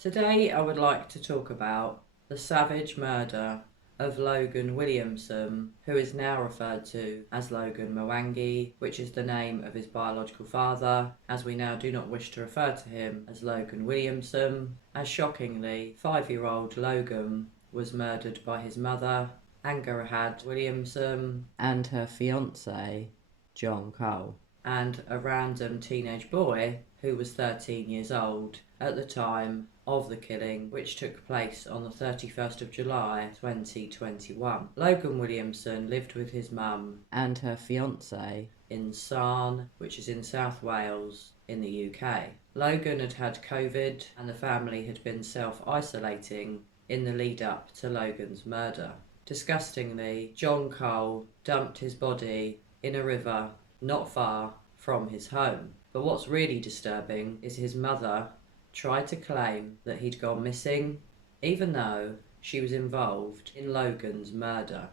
Today I would like to talk about the savage murder of Logan Williamson, who is now referred to as Logan Mwangi, which is the name of his biological father, as we now do not wish to refer to him as Logan Williamson, as shockingly 5-year-old Logan was murdered by his mother, Angarahad Williamson, and her fiance, John Cole, and a random teenage boy who was 13 years old at the time of the killing, which took place on the 31st of July 2021. Logan Williamson lived with his mum and her fiance in Sarn, which is in South Wales in the UK. Logan had had COVID and the family had been self-isolating in the lead up to Logan's murder. Disgustingly, John Cole dumped his body in a river not far from his home. But what's really disturbing is his mother tried to claim that he'd gone missing, even though she was involved in Logan's murder.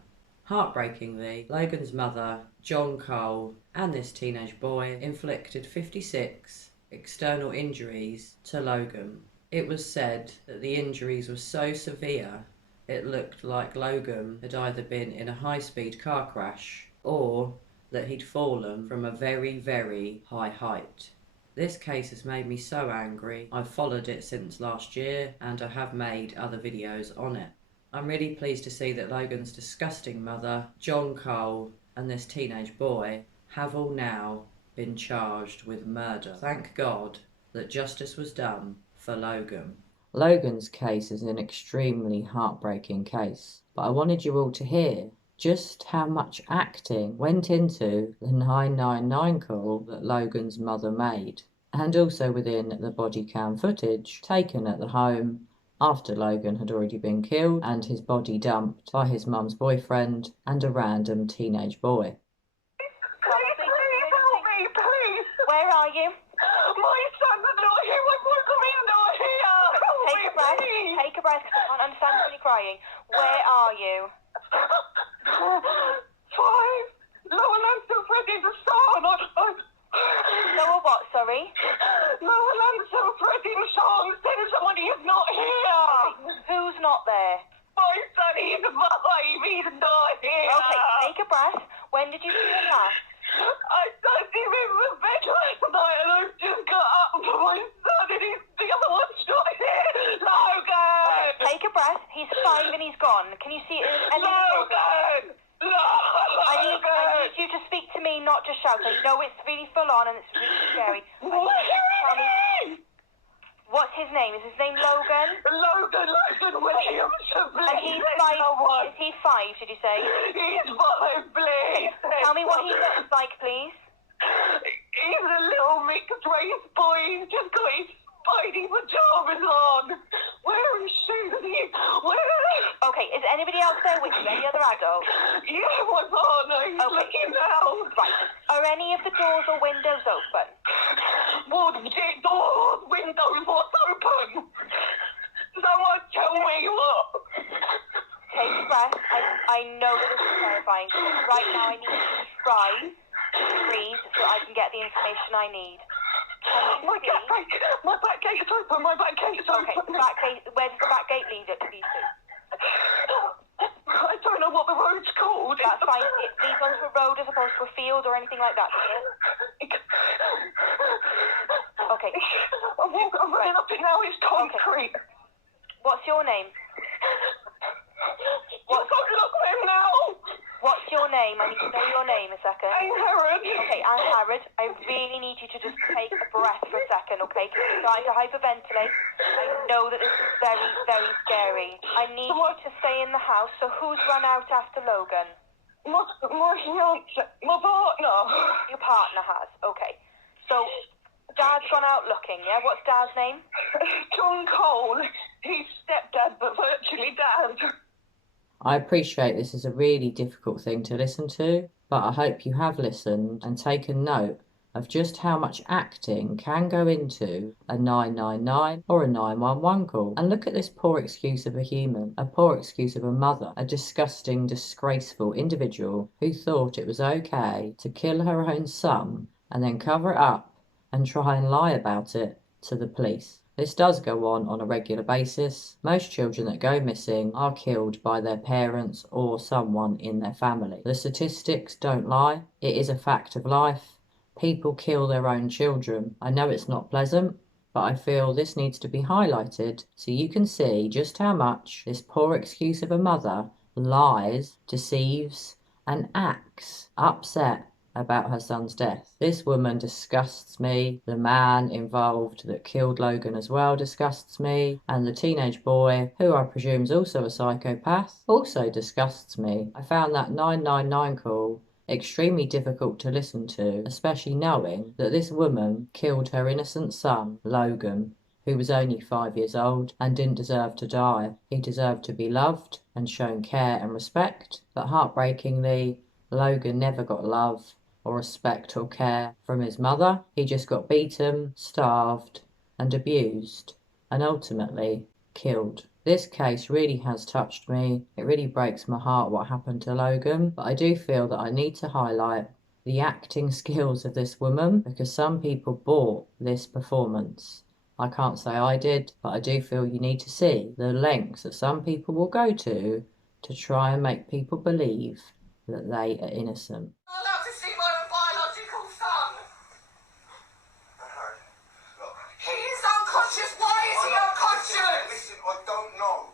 Heartbreakingly, Logan's mother, John Cole, and this teenage boy inflicted 56 external injuries to Logan. It was said that the injuries were so severe it looked like Logan had either been in a high-speed car crash or that he'd fallen from a very, very high height. This case has made me so angry. I've followed it since last year and I have made other videos on it. I'm really pleased to see that Logan's disgusting mother, John Cole, and this teenage boy have all now been charged with murder. Thank God that justice was done for Logan. Logan's case is an extremely heartbreaking case, but I wanted you all to hear just how much acting went into the 999 call that Logan's mother made, and also within the body cam footage taken at the home after Logan had already been killed and his body dumped by his mum's boyfriend and a random teenage boy. Please help me, please. Where are you? My son's not here. My boyfriend's not here. Take a breath. Take a breath, because I can't understand you really crying. Where are you? 5. Lower Lancashire, Freddie, the son. Lower what, sorry? Lower Lancashire, Freddie, the son. Said somebody is not here. Who's not there? My son, he's alive. He's not here. Okay, take a breath. When did you see him last? I saw him in the bed last night and I've just got up for my son and he's the other one's not here. Logan! Take a breath. He's 5 and he's gone. Can you see any Logan! I need you to speak to me, not just shout. I know it's really full on and it's really scary. What do you mean? What's his name? Is his name Logan? Logan Williamson, please. And he's 5. Is he 5, did you say? He's 5, please. Tell me what he looks like, please. He's a little mixed race boy. He's just got his spidey pajamas on. Wearing shoes. Okay, is anybody else there with you? Any other adults? Yeah, my partner. He's looking now. Right. Are any of the doors or windows open? What? Doors, windows, what's open? Someone tell me what. Take a breath. I know that this is terrifying. Right now I need you to try to breathe so I can get the information I need. My back gate's open. My back gate's open. Okay, back gate. Where does the back gate lead up to these two? I don't know what the road's called. That's fine. It leads onto a road as opposed to a field or anything like that, does it? Okay. I'm running up it now. It's concrete. Okay. What's your name? You've got to look at him now. What's your name? I need to know your name a second. I'm Harrod. Okay, I'm Harrod. I really need you to just take a breath for a second, okay? Because you're starting to hyperventilate. I know that this is very, very scary. I need you to stay in the house. So who's run out after Logan? My fiance, my partner. Your partner has. Okay. So Dad's gone out looking, yeah? What's Dad's name? John Cole. He's stepdad, but virtually dad. I appreciate this is a really difficult thing to listen to, but I hope you have listened and taken note of just how much acting can go into a 999 or a 911 call. And look at this poor excuse of a human, a poor excuse of a mother, a disgusting, disgraceful individual who thought it was okay to kill her own son and then cover it up and try and lie about it to the police. This does go on a regular basis. Most children that go missing are killed by their parents or someone in their family. The statistics don't lie. It is a fact of life. People kill their own children. I know it's not pleasant, but I feel this needs to be highlighted so you can see just how much this poor excuse of a mother lies, deceives, and acts upset about her son's death. This woman disgusts me. The man involved that killed Logan as well disgusts me. And the teenage boy, who I presume is also a psychopath, also disgusts me. I found that 999 call extremely difficult to listen to, especially knowing that this woman killed her innocent son, Logan, who was only 5 years old and didn't deserve to die. He deserved to be loved and shown care and respect, but heartbreakingly, Logan never got love or respect or care from his mother. He just got beaten, starved, and abused, and ultimately killed. This case really has touched me. It really breaks my heart what happened to Logan, but I do feel that I need to highlight the acting skills of this woman because some people bought this performance. I can't say I did, but I do feel you need to see the lengths that some people will go to try and make people believe that they are innocent. I'm allowed to see my biological son. Look, He is unconscious. Why is he unconscious? listen, I don't know.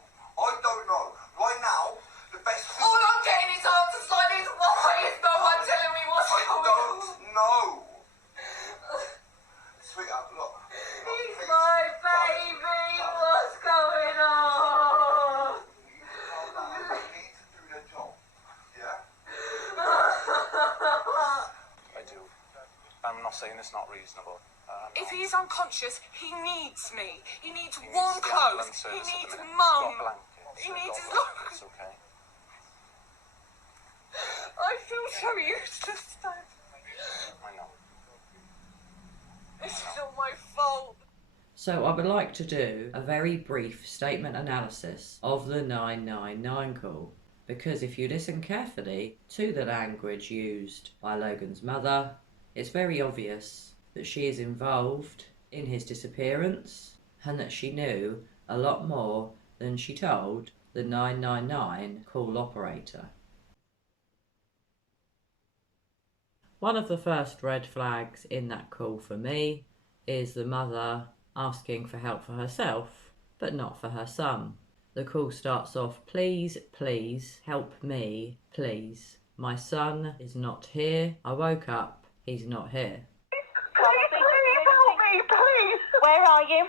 Right now, the best thing... All I'm getting is answers like this. Why is no one telling me what's I going on? don't know. Sweetheart, look. He's please. my baby. What's going on? Calm down. You need to do the job. Yeah? I do. I'm not saying it's not reasonable. If he's unconscious, he needs me. He needs He warm needs the clothes. ambulance He service at needs the minute. mum. He's got blankets, He they've needs got his blankets, look. It's okay. I feel so useless, Dad. I know. This is all my fault. So I would like to do a very brief statement analysis of the 999 call, because if you listen carefully to the language used by Logan's mother, it's very obvious that she is involved in his disappearance and that she knew a lot more than she told the 999 call operator. One of the first red flags in that call for me is the mother asking for help for herself, but not for her son. The call starts off, please, please, help me, please. My son is not here. I woke up, he's not here. Please help me, please. Where are you?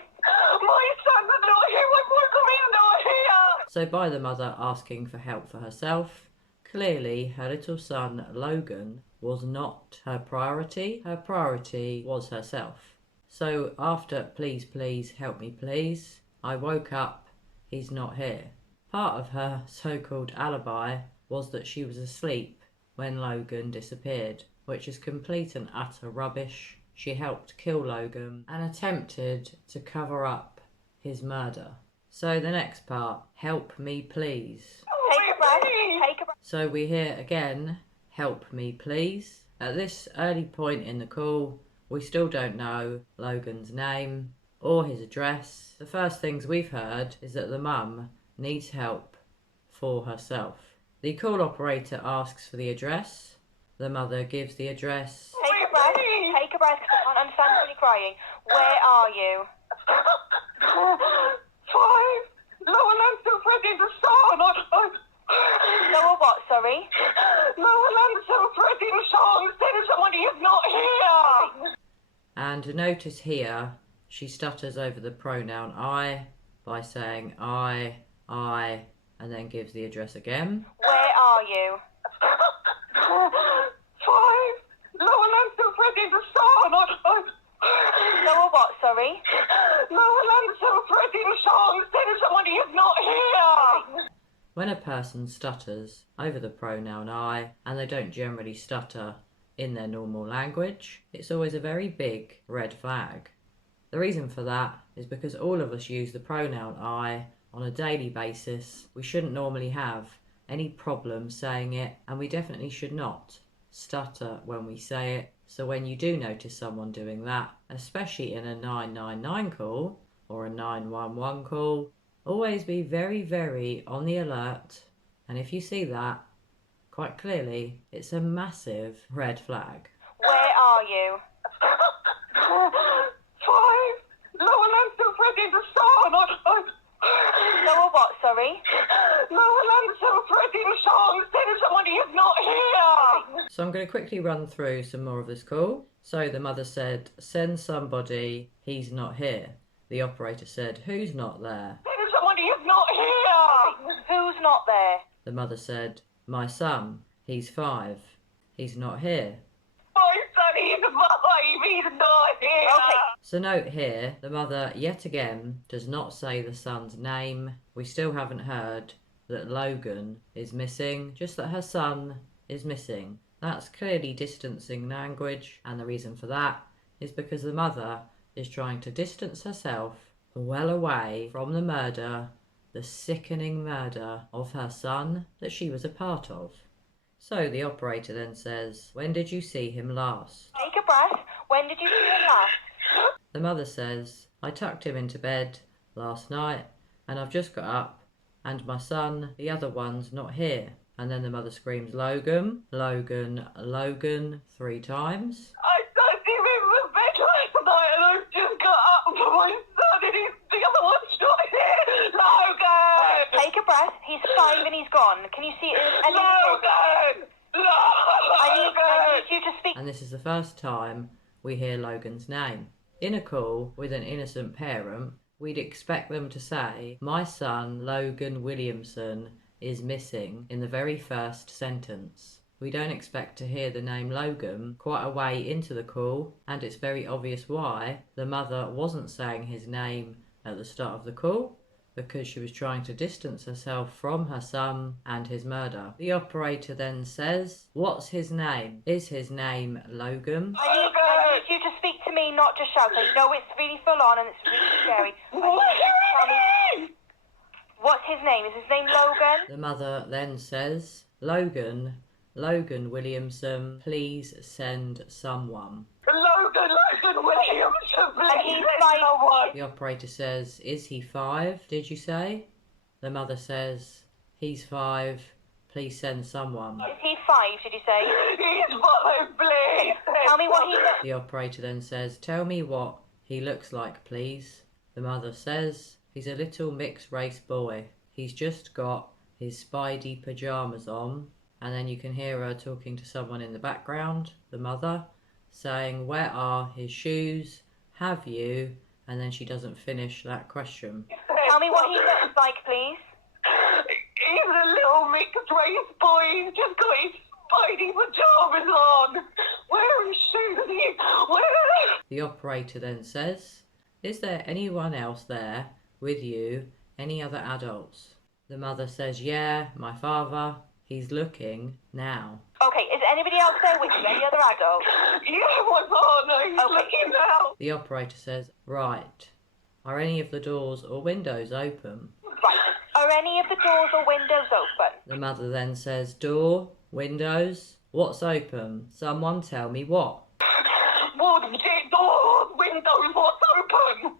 My son's not here. My boyfriend's not here. So by the mother asking for help for herself, clearly her little son Logan was not her priority. Her priority was herself. So after please, please, help me please, I woke up, he's not here. Part of her so-called alibi was that she was asleep when Logan disappeared, which is complete and utter rubbish. She helped kill Logan and attempted to cover up his murder. So the next part, help me please. Take a breath. Take a breath. So we hear again, help me please. At this early point in the call, we still don't know Logan's name or his address. The first things we've heard is that the mum needs help for herself. The call operator asks for the address. The mother gives the address. Take a breath. Take a breath. I can't understand why you're crying. Where are you? 5. Lower Lancashire Freddy's son. Lower what, sorry? Lower Lancashire Freddy's son said somebody is not here. And notice here, she stutters over the pronoun I by saying I, and then gives the address again. Where are you? 5. Lower Lancashire Freddy's son. Lower what, sorry? Lower Lancashire Freddy's son said somebody is not here. When a person stutters over the pronoun I, and they don't generally stutter in their normal language, it's always a very big red flag. The reason for that is because all of us use the pronoun I on a daily basis. We shouldn't normally have any problem saying it, and we definitely should not stutter when we say it. So when you do notice someone doing that, especially in a 999 call, or a 911 call, always be very, very on the alert. And if you see that, quite clearly, it's a massive red flag. Where are you? 5. Lower Lancashire Freddie the Son. Lower what, sorry? Lower Lancashire Freddie the Son. Send somebody who's not here. So I'm going to quickly run through some more of this call. So the mother said, send somebody, he's not here. The operator said, who's not there? Send somebody who's not here. Who's not there? The mother said, my son, he's 5. He's not here. My son, he's 5. He's not here. Okay. So note here, the mother yet again does not say the son's name. We still haven't heard that Logan is missing, just that her son is missing. That's clearly distancing language, and the reason for that is because the mother is trying to distance herself well away from the murder, the sickening murder of her son that she was a part of. So the operator then says, when did you see him last? Take a breath. When did you see him last? The mother says, I tucked him into bed last night and I've just got up and my son, the other one's not here. And then the mother screams, Logan, Logan, Logan 3 times. I tucked him in the bed last night and I've just got up for my son and the other one's not here. Logan! Take a breath. He's 5 and he's gone. Can you see any Logan! I need you to speak. And this is the first time we hear Logan's name. In a call with an innocent parent, we'd expect them to say, my son, Logan Williamson, is missing in the very first sentence. We don't expect to hear the name Logan quite a way into the call, and it's very obvious why the mother wasn't saying his name at the start of the call, because she was trying to distance herself from her son and his murder. The operator then says, what's his name? Is his name Logan? I need you to speak to me, not to shout. I know it's really full on and it's really scary. I need you to tell me. What's his name? Is his name Logan? The mother then says, Logan Williamson, please send someone. Logan Williamson, please like- someone. The operator says, is he 5, did you say? The mother says, he's 5, please send someone. Is he 5, did you say? He's 5, please. Tell me what he looks. The operator then says, tell me what he looks like, please. The mother says, he's a little mixed race boy. He's just got his Spidey pyjamas on. And then you can hear her talking to someone in the background, the mother, saying, where are his shoes? Have you? And then she doesn't finish that question. Tell me what he looks like, please. He's a little mixed race boy. He's just got his Spidey pyjamas on. Where are his shoes? Where? The operator then says, is there anyone else there with you? Any other adults? The mother says, yeah, my father. He's looking now. Okay, is anybody else there with you? Any other adults? Yeah, my partner. He's Okay. looking now. The operator says, right. Are any of the doors or windows open? Right. Are any of the doors or windows open? The mother then says, door, windows, what's open? Someone tell me what. What? Doors, windows, what's open?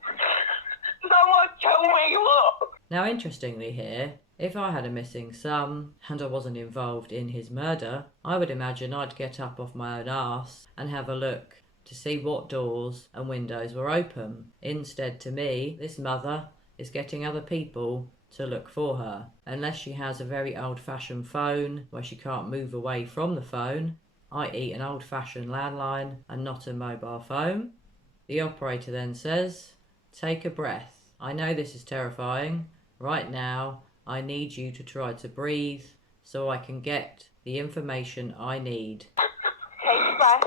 Someone tell me what. Now interestingly here, if I had a missing son and I wasn't involved in his murder, I would imagine I'd get up off my own arse and have a look to see what doors and windows were open. Instead, to me, this mother is getting other people to look for her. Unless she has a very old-fashioned phone where she can't move away from the phone, i.e. an old-fashioned landline and not a mobile phone. The operator then says, take a breath. I know this is terrifying. Right now, I need you to try to breathe so I can get the information I need. Take a breath.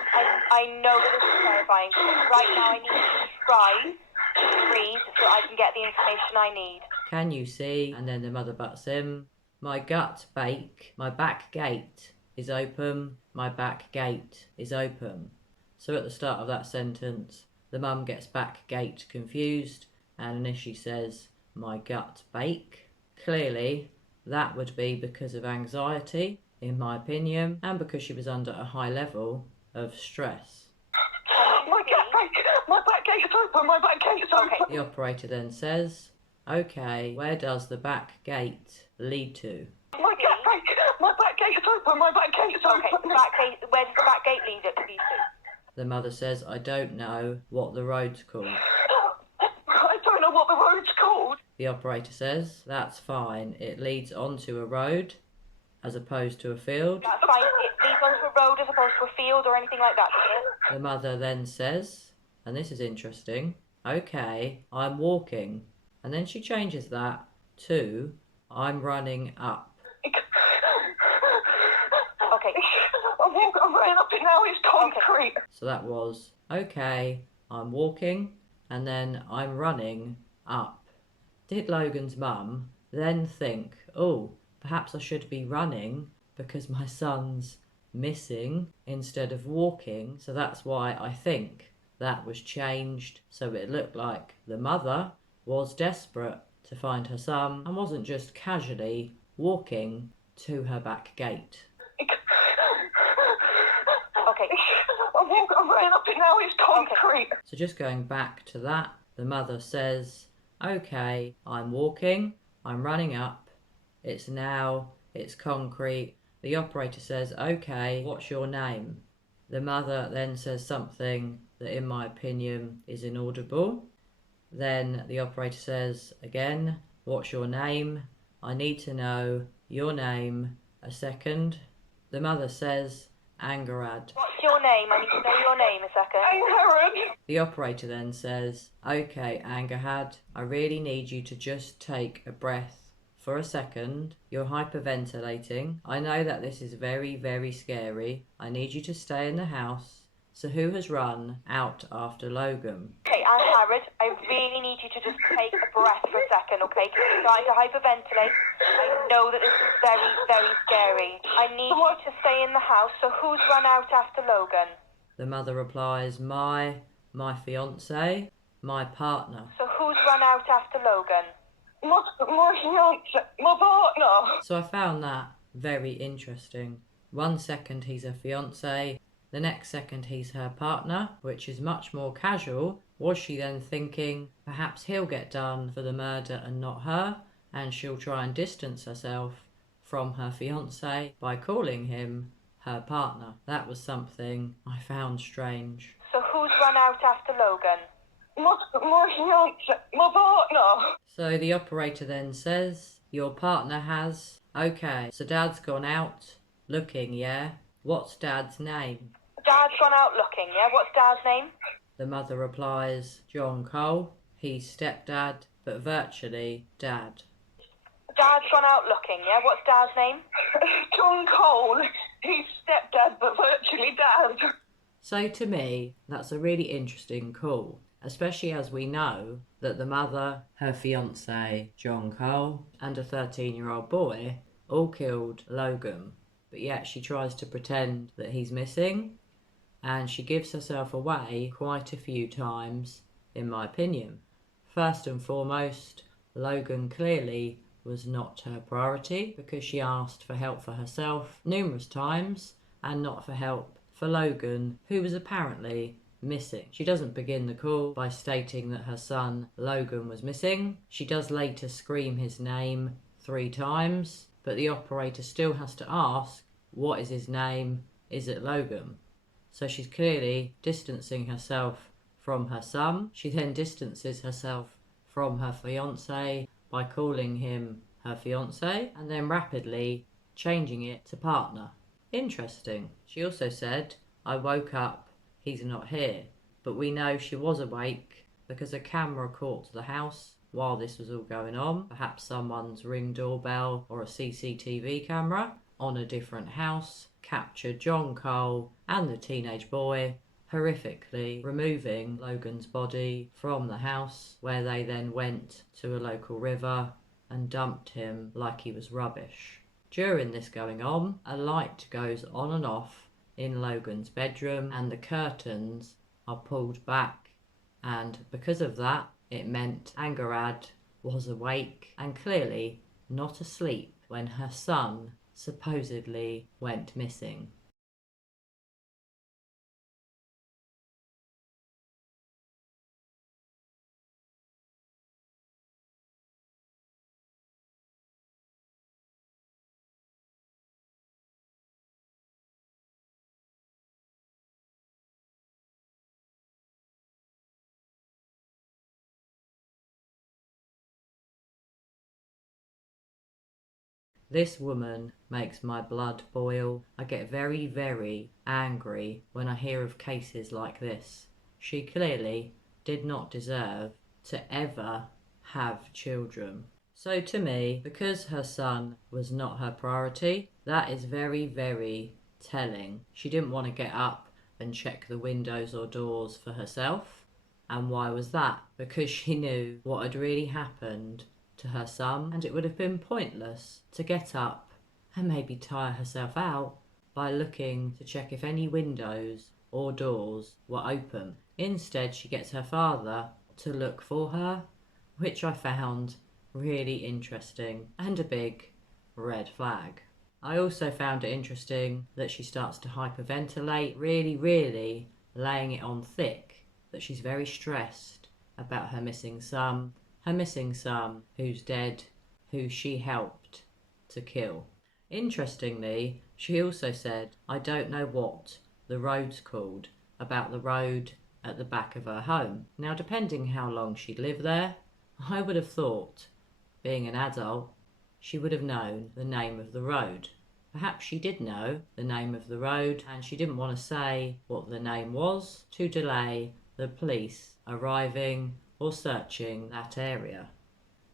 I know that this is terrifying. Right now I need you to try to breathe so I can get the information I need. Can you see? And then the mother butts in. My gut bake, my back gate is open. My back gate is open. So at the start of that sentence, the mum gets back gate confused and initially says, my gut bake. Clearly, that would be because of anxiety, in my opinion, and because she was under a high level of stress. My gut bake. My back gate's open, my back gate's open. The operator then says, okay, where does the back gate lead to? My back gate's open, my back gate's open. Okay, back gate, where does the back gate lead to? The mother says, I don't know what the road's called. I don't know what the road's called. The operator says, that's fine, it leads onto a road as opposed to a field. That's fine, it leads onto a road as opposed to a field or anything like that, does it? The mother then says, and this is interesting, okay, I'm walking. And then she changes that to, I'm running up. Okay. I'm running up it now, it's concrete. So that was, okay, I'm walking, and then I'm running up. Did Logan's mum then think, oh, perhaps I should be running because my son's missing instead of walking, so that's why I think that was changed, so it looked like the mother was desperate to find her son and wasn't just casually walking to her back gate. Okay. I'm running up it now, it's concrete. So just going back to that, the mother says, okay, I'm walking, I'm running up, it's concrete. The operator says, okay, what's your name? The mother then says something that in my opinion is inaudible. Then the operator says again, what's your name? I need to know your name. A second. The mother says, Angarad. What's your name? I need to know your name a second. Angarad. The operator then says, okay, Angarad, I really need you to just take a breath for a second. You're hyperventilating. I know that this is very, very scary. I need you to stay in the house. So who has run out after Logan? Okay, Angarad, I really need you to just take a breath for a second, okay? Because you're starting to hyperventilate. I know that this is very, very scary. I need you to stay in the house. So who's run out after Logan? The mother replies, my fiance, my partner. So who's run out after Logan? My fiance, my partner. So I found that very interesting. 1 second he's a fiance, the next second he's her partner, which is much more casual. Was she then thinking perhaps he'll get done for the murder and not her, and she'll try and distance herself from her fiance by calling him her partner? That was something I found strange. So who's run out after Logan? My fiance, my partner. So the operator then says, your partner has... Okay, so Dad's gone out looking, yeah? What's Dad's name? Dad's gone out looking, yeah? What's Dad's name? The mother replies, John Cole. He's stepdad, but virtually Dad. Dad's gone out looking, yeah? What's Dad's name? John Cole. He's stepdad, but virtually dad. So to me, that's a really interesting call, especially as we know that the mother, her fiance, John Cole, and a 13-year-old boy all killed Logan, but yet she tries to pretend that he's missing, and she gives herself away quite a few times, in my opinion. First and foremost, Logan clearly was not her priority because she asked for help for herself numerous times and not for help for Logan, who was apparently missing. She doesn't begin the call by stating that her son Logan was missing. She does later scream his name 3 times, but the operator still has to ask, what is his name? Is it Logan? So she's clearly distancing herself from her son. She then distances herself from her fiance by calling him her fiance and then rapidly changing it to partner. Interesting. She also said, I woke up, he's not here. But we know she was awake because a camera caught the house while this was all going on. Perhaps someone's Ring doorbell or a CCTV camera on a different house captured John Cole and the teenage boy horrifically removing Logan's body from the house, where they then went to a local river and dumped him like he was rubbish. During this going on, a light goes on and off in Logan's bedroom and the curtains are pulled back, and because of that it meant Angarad was awake and clearly not asleep when her son supposedly went missing. This woman makes my blood boil. I get very, very angry when I hear of cases like this. She clearly did not deserve to ever have children. So to me, because her son was not her priority, that is very, very telling. She didn't want to get up and check the windows or doors for herself. And why was that? Because she knew what had really happened to her son, and it would have been pointless to get up and maybe tire herself out by looking to check if any windows or doors were open. Instead, she gets her father to look for her, which I found really interesting and a big red flag. I also found it interesting that she starts to hyperventilate, really laying it on thick that she's very stressed about her missing son who's dead, who she helped to kill. Interestingly, she also said, I don't know what the road's called, about the road at the back of her home. Now, depending how long she'd lived there, I would have thought, being an adult, she would have known the name of the road. Perhaps she did know the name of the road and she didn't want to say what the name was to delay the police arriving or searching that area.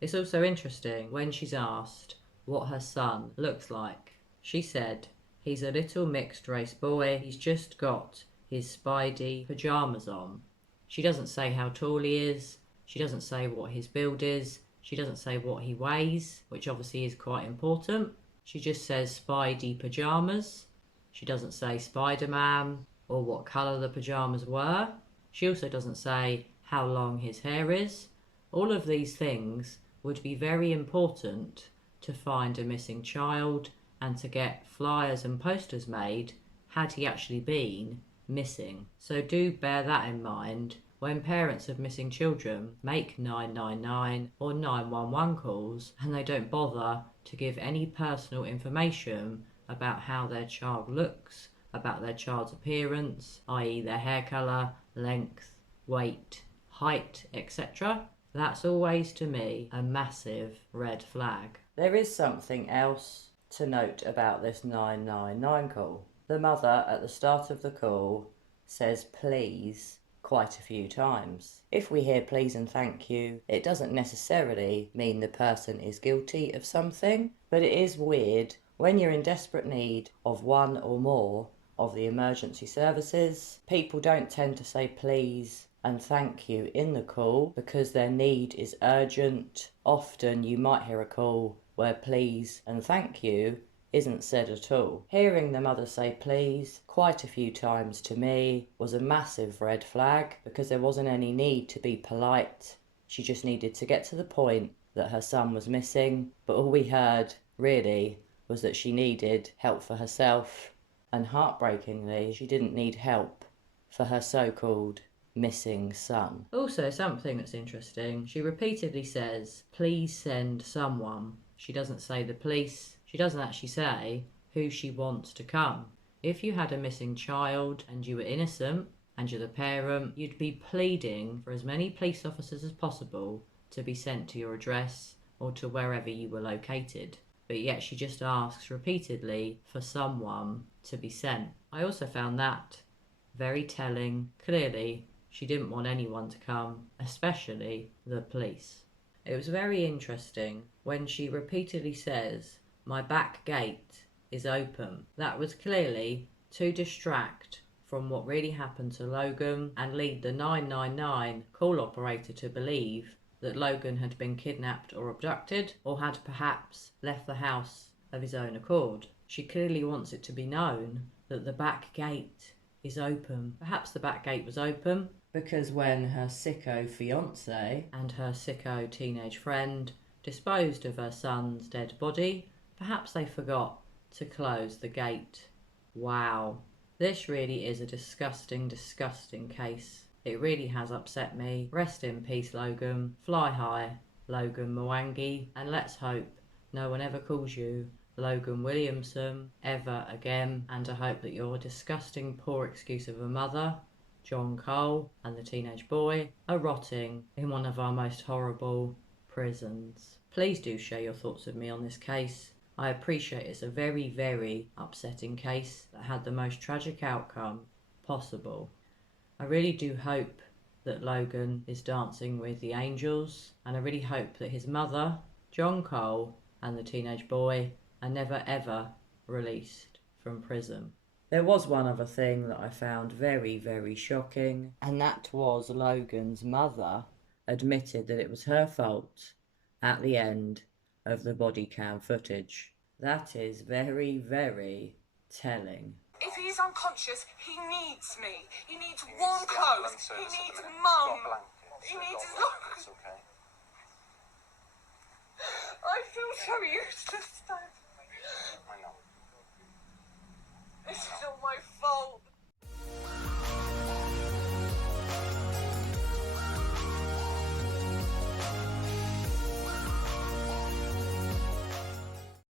It's also interesting when she's asked what her son looks like. She said, he's a little mixed race boy, he's just got his Spidey pyjamas on. She doesn't say how tall he is, she doesn't say what his build is, she doesn't say what he weighs, which obviously is quite important. She just says Spidey pyjamas. She doesn't say Spider-Man or what colour the pyjamas were. She also doesn't say how long his hair is. All of these things would be very important to find a missing child and to get flyers and posters made had he actually been missing. So do bear that in mind when parents of missing children make 999 or 911 calls and they don't bother to give any personal information about how their child looks, about their child's appearance, i.e. their hair colour, length, weight, height, etc. That's always, to me, a massive red flag. There is something else to note about this 999 call. The mother at the start of the call says please quite a few times. If we hear please and thank you, it doesn't necessarily mean the person is guilty of something, but it is weird when you're in desperate need of one or more of the emergency services. People don't tend to say please and thank you in the call because their need is urgent. Often you might hear a call where please and thank you isn't said at all. Hearing the mother say please quite a few times to me was a massive red flag because there wasn't any need to be polite. She just needed to get to the point that her son was missing, but all we heard really was that she needed help for herself, and heartbreakingly she didn't need help for her so-called missing son. Also, something that's interesting, she repeatedly says please send someone. She doesn't say the police. She doesn't actually say who she wants to come. If you had a missing child and you were innocent and you're the parent, you'd be pleading for as many police officers as possible to be sent to your address or to wherever you were located. But yet she just asks repeatedly for someone to be sent. I also found that very telling. Clearly, she didn't want anyone to come, especially the police. It was very interesting when she repeatedly says, my back gate is open. That was clearly to distract from what really happened to Logan and lead the 999 call operator to believe that Logan had been kidnapped or abducted or had perhaps left the house of his own accord. She clearly wants it to be known that the back gate is open. Perhaps the back gate was open because when her sicko fiance and her sicko teenage friend disposed of her son's dead body, perhaps they forgot to close the gate. Wow. This really is a disgusting, disgusting case. It really has upset me. Rest in peace, Logan. Fly high, Logan Mwangi. And let's hope no one ever calls you Logan Williamson ever again. And I hope that your disgusting, poor excuse of a mother, John Cole, and the teenage boy are rotting in one of our most horrible prisons. Please do share your thoughts with me on this case. I appreciate it's a very, very upsetting case that had the most tragic outcome possible. I really do hope that Logan is dancing with the angels, and I really hope that his mother, John Cole, and the teenage boy are never ever released from prison. There was one other thing that I found very, very shocking, and that was Logan's mother admitted that it was her fault at the end of the body cam footage. That is very, very telling. If he's unconscious, he needs me. He needs warm the clothes. ambulance He service at needs the minute. mum. Got a blanket, He so needs his don't worry, love. it's okay. I feel so useless, Dad.